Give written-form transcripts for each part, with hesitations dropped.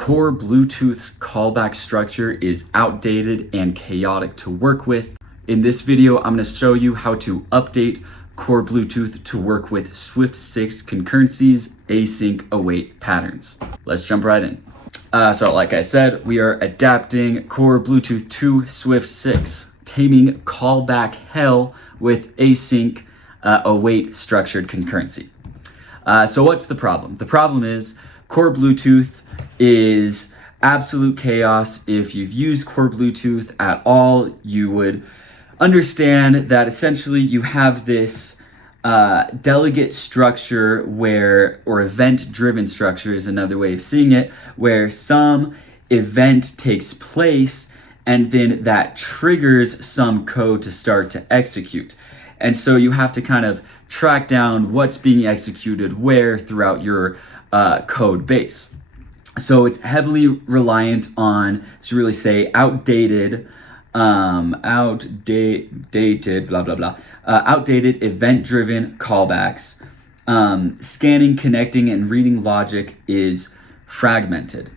Core Bluetooth's callback structure is outdated and chaotic to work with. In this video, I'm going to show you how to update Core Bluetooth to work with Swift 6 concurrency's async await patterns. Let's jump right in. So like I said, we are adapting Core Bluetooth to Swift 6, taming callback hell with async await structured concurrency. So what's the problem? The problem is Core Bluetooth is absolute chaos. If you've used Core Bluetooth at all, you would understand that essentially you have this delegate structure or event-driven structure is another way of seeing it, where some event takes place and then that triggers some code to start to execute. And so you have to kind of track down what's being executed where throughout your code base. So it's heavily reliant on, to really say, outdated event-driven callbacks. Scanning, connecting, and reading logic is fragmented.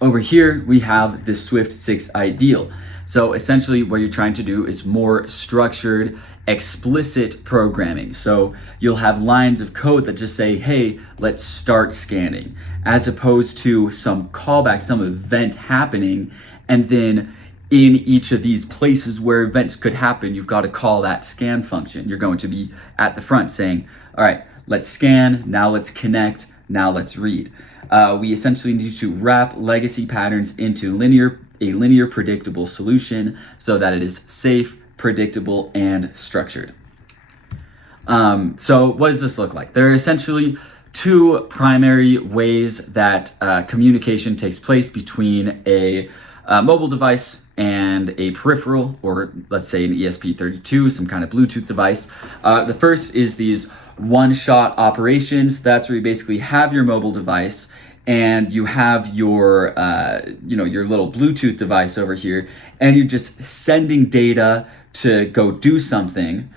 Over here, we have the Swift 6 ideal. So essentially what you're trying to do is more structured, explicit programming. So you'll have lines of code that just say, hey, let's start scanning, as opposed to some callback, some event happening, and then in each of these places where events could happen, you've got to call that scan function. You're going to be at the front saying, all right, let's scan, now let's connect, now let's read. We essentially need to wrap legacy patterns into a linear predictable solution so that it is safe, predictable, and structured. So what does this look like? There are essentially two primary ways that communication takes place between a mobile device and a peripheral, or let's say an ESP32, some kind of Bluetooth device. The first is these one-shot operations. That's where you basically have your mobile device and you have your your little Bluetooth device over here, and you're just sending data to go do something,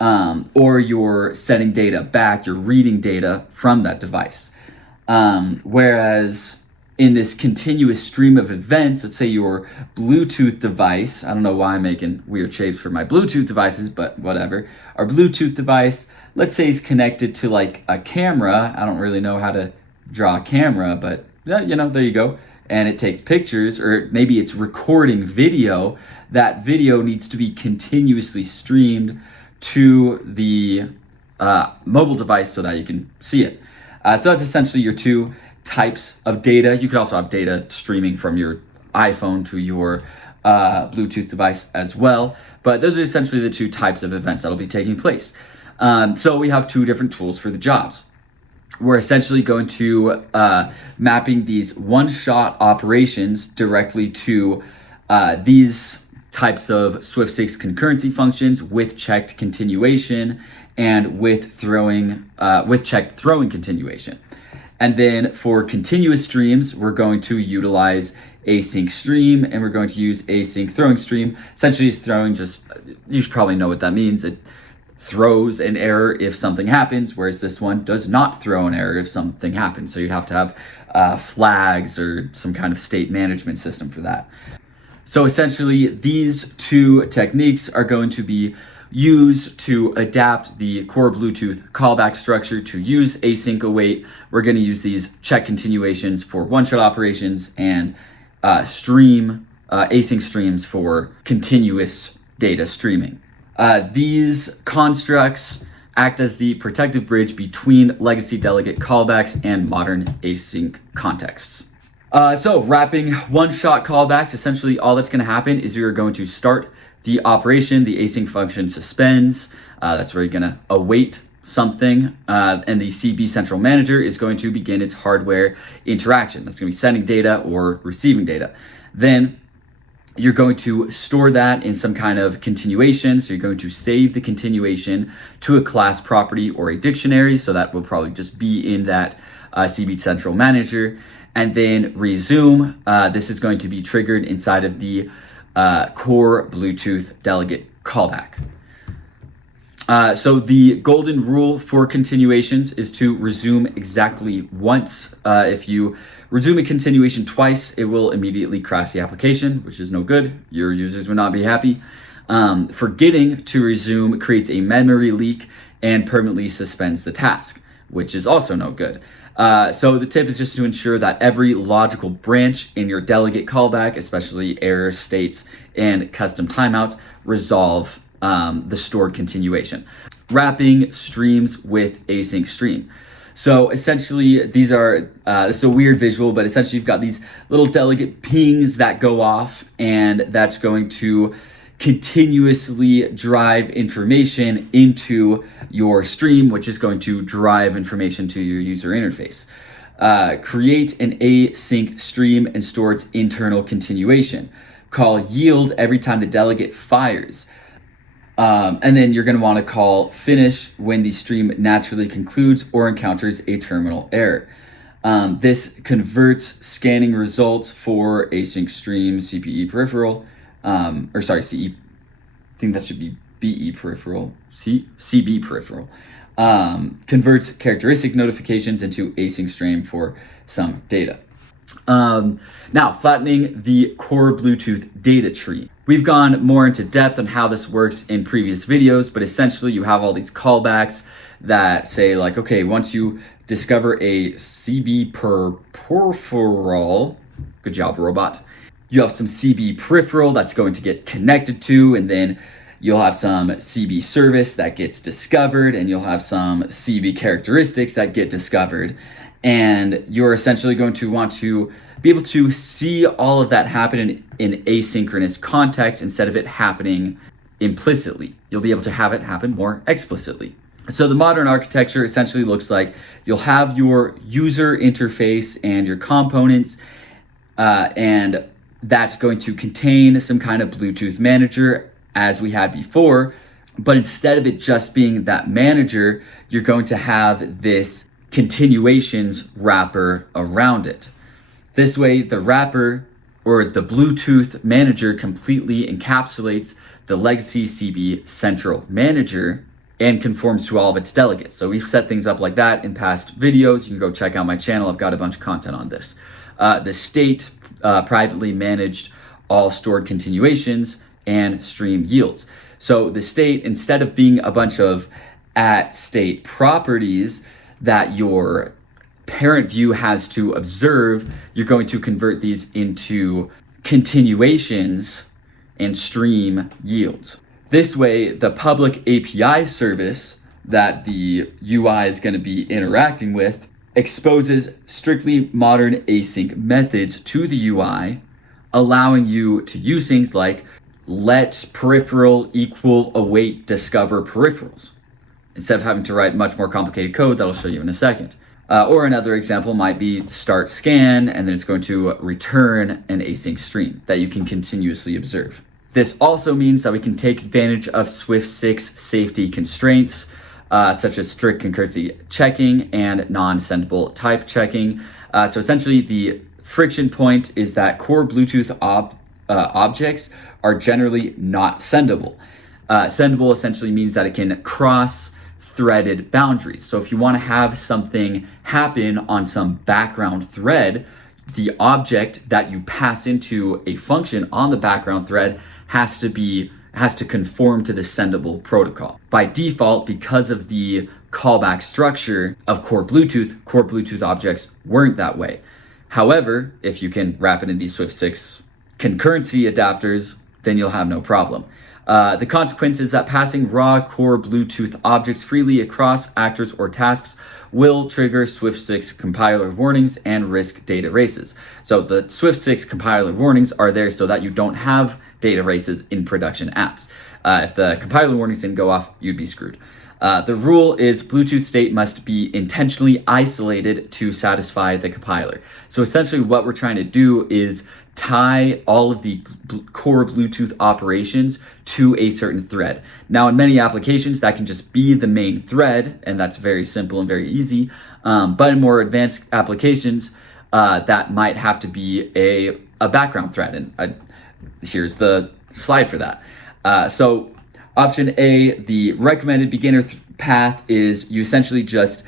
or you're sending data back, you're reading data from that device. Whereas in this continuous stream of events, let's say your Bluetooth device, I don't know why I'm making weird shapes for my Bluetooth devices, but whatever. Our Bluetooth device, let's say, is connected to like a camera. I don't really know how to draw a camera, but there you go. And it takes pictures, or maybe it's recording video. That video needs to be continuously streamed to the mobile device so that you can see it. So that's essentially your two types of data. You could also have data streaming from your iPhone to your Bluetooth device as well. But those are essentially the two types of events that'll be taking place. So we have two different tools for the jobs. We're essentially going to mapping these one-shot operations directly to these types of Swift 6 concurrency functions with checked continuation and with checked throwing continuation. And then for continuous streams, we're going to utilize async stream, and we're going to use async throwing stream. Essentially, throwing you should probably know what that means. It throws an error if something happens, whereas this one does not throw an error if something happens. So you'd have to have flags or some kind of state management system for that. So essentially, these two techniques are going to be used to adapt the Core Bluetooth callback structure to use async await. We're going to use these check continuations for one-shot operations and async streams for continuous data streaming. These constructs act as the protective bridge between legacy delegate callbacks and modern async contexts. So wrapping one-shot callbacks, essentially all that's going to happen is you're going to start the operation, the async function suspends. That's where you're going to await something, and the CB central manager is going to begin its hardware interaction. That's going to be sending data or receiving data. Then you're going to store that in some kind of continuation. So you're going to save the continuation to a class property or a dictionary. So that will probably just be in that CB Central Manager. And then resume. This is going to be triggered inside of the Core Bluetooth delegate callback. So the golden rule for continuations is to resume exactly once. If you resume a continuation twice, it will immediately crash the application, which is no good. Your users will not be happy. Forgetting to resume creates a memory leak and permanently suspends the task, which is also no good. So the tip is just to ensure that every logical branch in your delegate callback, especially errors, states, and custom timeouts, resolve the stored continuation. Wrapping streams with async stream. So essentially, these are, it's a weird visual, but essentially you've got these little delegate pings that go off, and that's going to continuously drive information into your stream, which is going to drive information to your user interface. Create an async stream and store its internal continuation. Call yield every time the delegate fires. And then you're going to want to call finish when the stream naturally concludes or encounters a terminal error. This converts scanning results for async stream CPE peripheral, CE, I think that should be BE peripheral, CB peripheral. Converts characteristic notifications into async stream for some data. Now, flattening the core Bluetooth data tree. We've gone more into depth on how this works in previous videos, but essentially you have all these callbacks that say like, okay, once you discover a CB peripheral, good job, robot. You have some CB peripheral that's going to get connected to, and then you'll have some CB service that gets discovered, and you'll have some CB characteristics that get discovered. And you're essentially going to want to be able to see all of that happen in asynchronous context instead of it happening implicitly. You'll be able to have it happen more explicitly. So the modern architecture essentially looks like you'll have your user interface and your components, and that's going to contain some kind of Bluetooth manager as we had before. But instead of it just being that manager, you're going to have this continuations wrapper around it. This way, the wrapper or the Bluetooth manager completely encapsulates the legacy CB central manager and conforms to all of its delegates. So we've set things up like that in past videos. You can go check out my channel. I've got a bunch of content on this. The state privately managed all stored continuations and stream yields. So the state, instead of being a bunch of at-state properties that your parent view has to observe, you're going to convert these into continuations and stream yields. This way, the public API service that the UI is going to be interacting with exposes strictly modern async methods to the UI, allowing you to use things like let peripheral equal await discover peripherals, instead of having to write much more complicated code that I'll show you in a second. Or another example might be start scan, and then it's going to return an async stream that you can continuously observe. This also means that we can take advantage of Swift 6 safety constraints, such as strict concurrency checking and non-sendable type checking. So essentially the friction point is that core Bluetooth objects are generally not sendable. Sendable essentially means that it can cross threaded boundaries. So if you want to have something happen on some background thread, the object that you pass into a function on the background thread has to conform to the sendable protocol. By default, because of the callback structure of core Bluetooth objects weren't that way. However, if you can wrap it in these Swift 6 concurrency adapters, then you'll have no problem. The consequence is that passing raw core Bluetooth objects freely across actors or tasks will trigger Swift 6 compiler warnings and risk data races. So the Swift 6 compiler warnings are there so that you don't have data races in production apps. If the compiler warnings didn't go off, you'd be screwed. The rule is Bluetooth state must be intentionally isolated to satisfy the compiler. So essentially what we're trying to do is tie all of the core Bluetooth operations to a certain thread. Now, in many applications, that can just be the main thread, and that's very simple and very easy. But in more advanced applications, that might have to be a background thread. And here's the slide for that. So Option A, the recommended beginner path, is you essentially just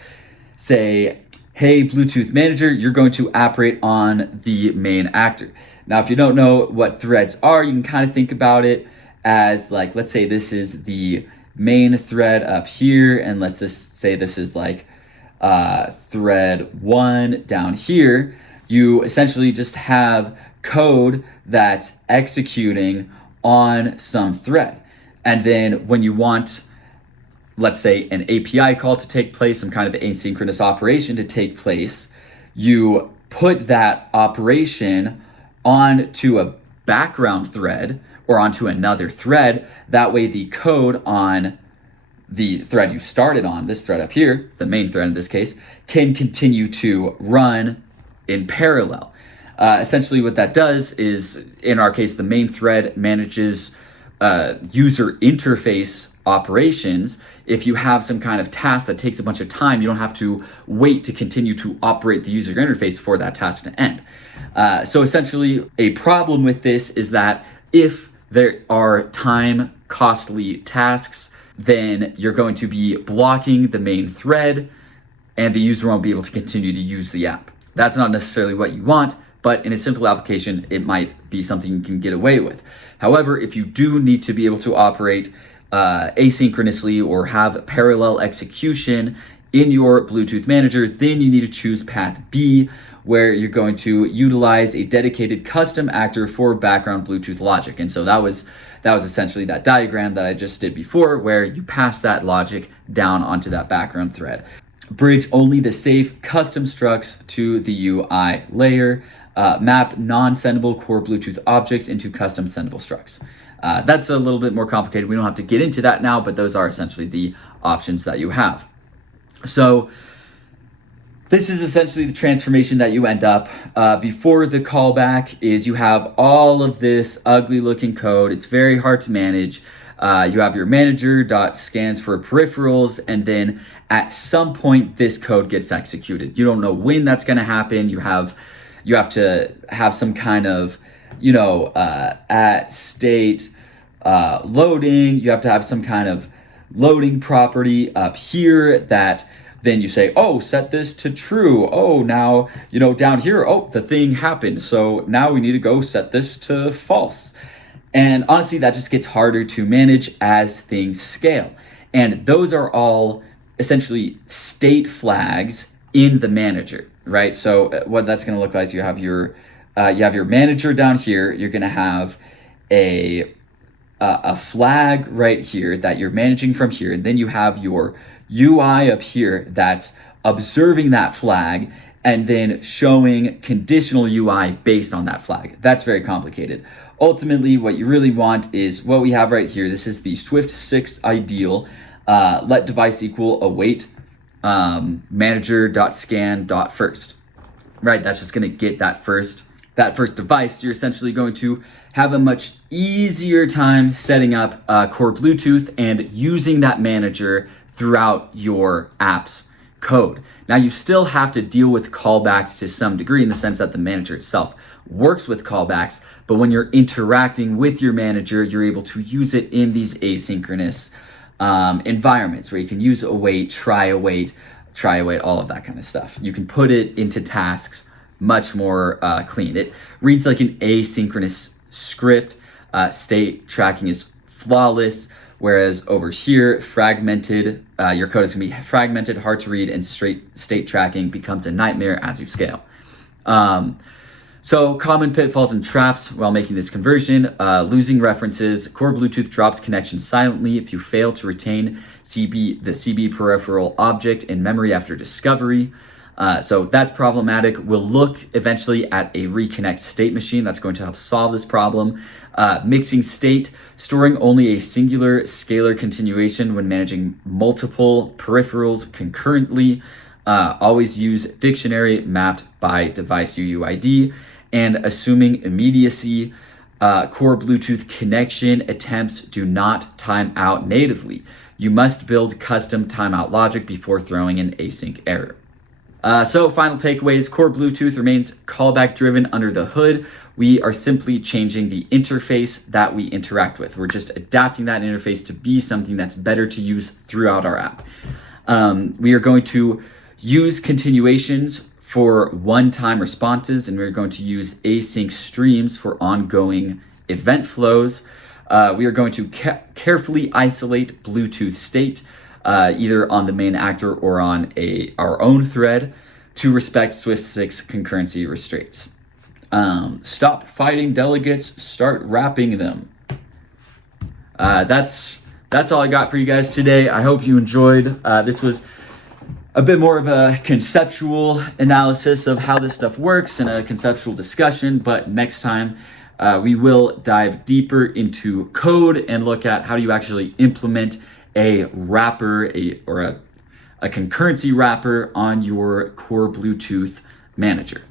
say, hey, Bluetooth manager, you're going to operate on the main actor. Now, if you don't know what threads are, you can kind of think about it as like, let's say this is the main thread up here, and let's just say this is like thread 1 down here. You essentially just have code that's executing on some thread. And then when you want, let's say, an API call to take place, some kind of asynchronous operation to take place, you put that operation onto a background thread or onto another thread. That way the code on the thread you started on, this thread up here, the main thread in this case, can continue to run in parallel. Essentially what that does is, in our case, the main thread manages user interface operations. If you have some kind of task that takes a bunch of time, you don't have to wait to continue to operate the user interface for that task to end. So essentially, a problem with this is that if there are time costly tasks, then you're going to be blocking the main thread and the user won't be able to continue to use the app. That's not necessarily what you want, but in a simple application, it might be something you can get away with. However, if you do need to be able to operate asynchronously or have parallel execution in your Bluetooth manager, then you need to choose path B, where you're going to utilize a dedicated custom actor for background Bluetooth logic. And so that was essentially that diagram that I just did before, where you pass that logic down onto that background thread. Bridge only the safe custom structs to the UI layer. Map non-sendable core Bluetooth objects into custom sendable structs. That's a little bit more complicated. We don't have to get into that now, but those are essentially the options that you have. So this is essentially the transformation that you end up. Before the callback is you have all of this ugly looking code. It's very hard to manage. You have your manager.scans for peripherals, and then at some point this code gets executed. You don't know when that's going to happen. You have to have some kind of, at state loading. You have to have some kind of loading property up here that then you say, oh, set this to true. Oh, now, down here, oh, the thing happened. So now we need to go set this to false. And honestly, that just gets harder to manage as things scale. And those are all essentially state flags in the manager, right? So what that's going to look like is you have your manager down here. You're going to have a flag right here that you're managing from here. And then you have your UI up here that's observing that flag and then showing conditional UI based on that flag. That's very complicated. Ultimately, what you really want is what we have right here. This is the Swift 6 ideal. Let device equal await manager.scan.first. Right, that's just going to get that first device. You're essentially going to have a much easier time setting up core Bluetooth and using that manager throughout your app's code. Now, you still have to deal with callbacks to some degree in the sense that the manager itself works with callbacks, but when you're interacting with your manager, you're able to use it in these asynchronous environments where you can use await, try await, all of that kind of stuff. You can put it into tasks much more clean. It reads like an asynchronous script. State tracking is flawless. Whereas over here, fragmented, your code is going to be fragmented, hard to read, and state tracking becomes a nightmare as you scale. So common pitfalls and traps while making this conversion: losing references. Core Bluetooth drops connection silently if you fail to retain the CB peripheral object in memory after discovery. So that's problematic. We'll look eventually at a reconnect state machine that's going to help solve this problem. Mixing state, storing only a singular scalar continuation when managing multiple peripherals concurrently. Always use dictionary mapped by device UUID, and assuming immediacy. Core Bluetooth connection attempts do not time out natively. You must build custom timeout logic before throwing an async error. So final takeaways, core Bluetooth remains callback driven under the hood. We are simply changing the interface that we interact with. We're just adapting that interface to be something that's better to use throughout our app. We are going to use continuations for one-time responses, and we're going to use async streams for ongoing event flows. We are going to carefully isolate Bluetooth state, either on the main actor or on our own thread, to respect Swift 6 concurrency restraints. Stop fighting delegates, start wrapping them. That's all I got for you guys today. I hope you enjoyed. This was a bit more of a conceptual analysis of how this stuff works and a conceptual discussion, but next time we will dive deeper into code and look at how do you actually implement a wrapper or a concurrency wrapper on your core Bluetooth manager.